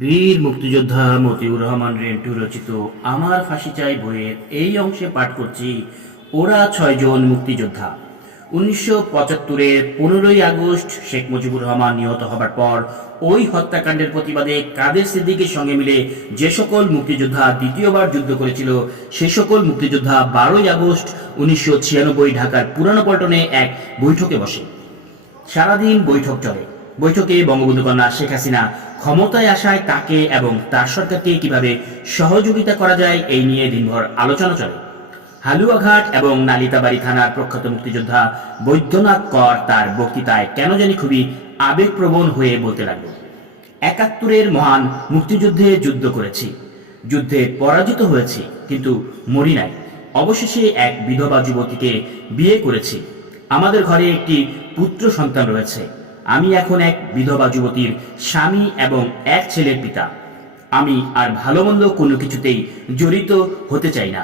বীর মুক্তিযোদ্ধা মতিউর রহমান রেন্টু রচিত আমার ফাঁসি চাই বইয়ের এই অংশে পাঠ করছি, ওরা ছয়জন মুক্তিযোদ্ধা। উনিশশো পঁচাত্তরের পনেরোই আগস্ট শেখ মুজিবুর রহমান নিহত হবার পর ওই হত্যাকাণ্ডের প্রতিবাদে কাদের সিদ্দিকের সঙ্গে মিলে যে সকল মুক্তিযোদ্ধা দ্বিতীয়বার যুদ্ধ করেছিল, সে সকল মুক্তিযোদ্ধা বারোই আগস্ট উনিশশো ছিয়ানব্বই ঢাকার পুরানো পল্টনে এক বৈঠকে বসে। সারাদিন বৈঠক চলে। বৈঠকে বঙ্গবন্ধু কন্যা শেখ হাসিনা ক্ষমতায় আসায় তাকে এবং তার সরকারকে কীভাবে সহযোগিতা করা যায় এই নিয়ে দিনভর আলোচনা চলে। হালুয়াঘাট এবং নালিতাবাড়ি থানার প্রখ্যাত মুক্তিযোদ্ধা বৈদ্যনাথ কর তার বক্তৃতায় কেন জানি খুবই আবেগপ্রবণ হয়ে বলতে লাগল। একাত্তরের মহান মুক্তিযুদ্ধে যুদ্ধ করেছি। যুদ্ধে পরাজিত হয়েছি, কিন্তু মরি নাই। অবশেষে এক বিধবা যুবতীকে বিয়ে করেছি। আমাদের ঘরে একটি পুত্র সন্তান রয়েছে। আমি এখন এক বিধবা যুবতীর স্বামী এবং এক ছেলের পিতা। আমি আর ভালো মন্দ কোনো কিছুতেই জড়িত হতে চাই না।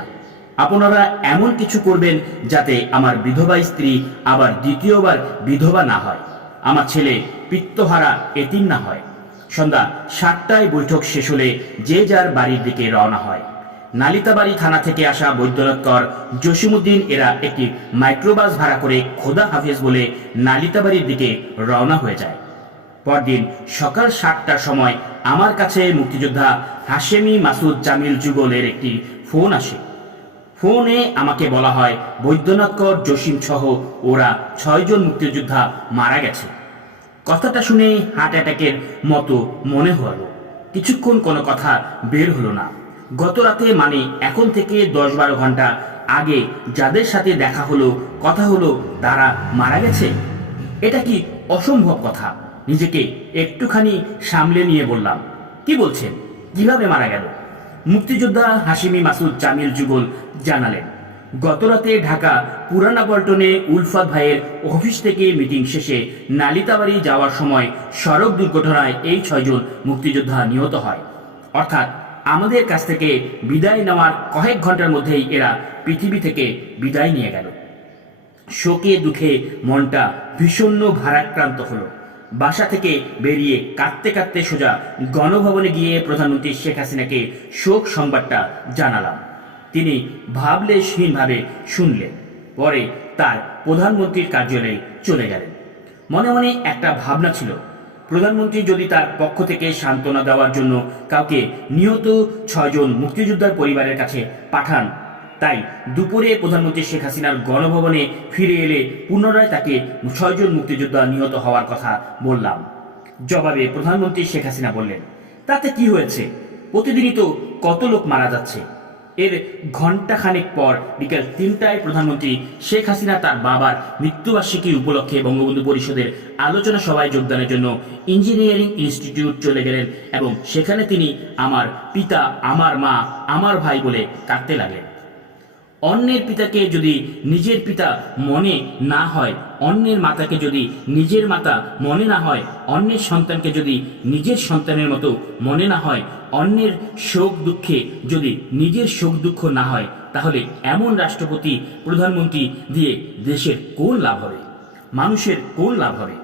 আপনারা এমন কিছু করবেন যাতে আমার বিধবা স্ত্রী আবার দ্বিতীয়বার বিধবা না হয়। আমার ছেলে পিত্তহারা এতিম না হয়। সন্ধ্যা সাতটায় বৈঠক শেষ হলে যে যার বাড়ির দিকে রওনা হয়। নালিতাবাড়ি থানা থেকে আসা বৈদ্যনাথ কর জসিমুদ্দিন এরা একটি মাইক্রোবাস ভাড়া করে খোদা হাফিজ বলে নালিতাবাড়ির দিকে রওনা হয়ে যায়। পরদিন সকাল সাতটার সময় আমার কাছে মুক্তিযোদ্ধা হাশেমি মাসুদ জামিল যুগলের একটি ফোন আসে। ফোনে আমাকে বলা হয় বৈদ্যনাথ কর জসিম সহ ওরা ছয়জন মুক্তিযোদ্ধা মারা গেছে। কথাটা শুনে হার্ট অ্যাটাকের মতো মনে হলো। কিছুক্ষণ কোনো কথা বের হলো না। গত রাতে মানে এখন থেকে দশ বারো ঘণ্টা আগে যাদের সাথে দেখা হলো, কথা হলো, তারা মারা গেছে? এটা কি অসম্ভব কথা? নিজেকে একটুখানি সামলে নিয়ে বললাম। কি বলছেন? কীভাবে মারা গেল? মুক্তিযোদ্ধা হাসিমি মাসুদ জামিল যুগল জানালেন, গতরাতে ঢাকা পুরানা পল্টনে উলফাত ভাইয়ের অফিস থেকে মিটিং শেষে নালিতাবাড়ি যাওয়ার সময় সড়ক দুর্ঘটনায় এই ছয়জন মুক্তিযোদ্ধা নিহত হয়। অর্থাৎ আমাদের কাছ থেকে বিদায় নেওয়ার কয়েক ঘণ্টার মধ্যেই এরা পৃথিবী থেকে বিদায় নিয়ে গেল। শোকে দুঃখে মনটা ভীষণ ভারাক্রান্ত হলো। বাসা থেকে বেরিয়ে কাঁদতে কাঁদতে সোজা গণভবনে গিয়ে প্রধানমন্ত্রী শেখ হাসিনাকে শোক সংবাদটা জানালাম। তিনি ভাবলেশহীনভাবে শুনলেন। পরে তার প্রধানমন্ত্রীর কার্যালয়ে চলে গেলেন। মনে মনে একটা ভাবনা ছিল। প্রধানমন্ত্রী যদি তার পক্ষ থেকে সান্ত্বনা দেওয়ার জন্য কাউকে নিহত ছয়জন মুক্তিযোদ্ধার পরিবারের কাছে পাঠান, তাই দুপুরে প্রধানমন্ত্রী শেখ হাসিনার গণভবনে ফিরে এলে পুনরায় তাকে ছয়জন মুক্তিযোদ্ধা নিহত হওয়ার কথা বললাম। জবাবে প্রধানমন্ত্রী শেখ হাসিনা বললেন, তাতে কি হয়েছে? প্রতিদিনই তো কত লোক মারা যাচ্ছে। এর ঘণ্টাখানেক পর বিকেল তিনটায় প্রধানমন্ত্রী শেখ হাসিনা তার বাবার মৃত্যুবার্ষিকী উপলক্ষে বঙ্গবন্ধু পরিষদের আলোচনা সভায় যোগদানের জন্য ইঞ্জিনিয়ারিং ইনস্টিটিউট চলে গেলেন এবং সেখানে তিনি আমার পিতা, আমার মা, আমার ভাই বলে কাঁদতে লাগলেন। অন্যের পিতাকে যদি নিজের পিতা মনে না হয়, অন্যের মাতাকে যদি নিজের মাতা মনে না হয়, অন্যের সন্তানকে যদি নিজের সন্তানের মতো মনে না হয়, অন্যের শোক দুঃখে যদি নিজের শোক দুঃখ না হয়, তাহলে এমন রাষ্ট্রপতি, প্রধানমন্ত্রী দিয়ে দেশের কোন লাভ হবে? মানুষের কোন লাভ হবে?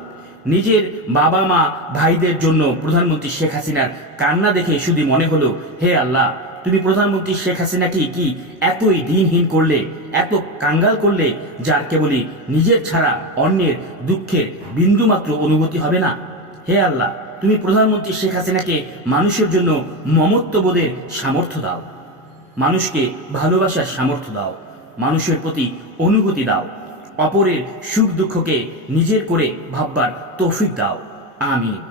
নিজের বাবা মা ভাইদের জন্য প্রধানমন্ত্রী শেখ হাসিনার কান্না দেখে শুধু মনে হলো, হে আল্লাহ তুমি প্রধানমন্ত্রী শেখ হাসিনাকে কি? এতই দিনহীন করলে, এত কাঙ্গাল করলে, যার কেবলই নিজের ছাড়া অন্যের দুঃখের বিন্দুমাত্র অনুভূতি হবে না? হে আল্লাহ, তুমি প্রধানমন্ত্রী শেখ হাসিনাকে মানুষের জন্য মমত্ববোধের সামর্থ্য দাও। মানুষকে ভালোবাসার সামর্থ্য দাও। মানুষের প্রতি অনুভূতি দাও। অপরের সুখ দুঃখকে নিজের করে ভাববার তৌফিক দাও। আমিন।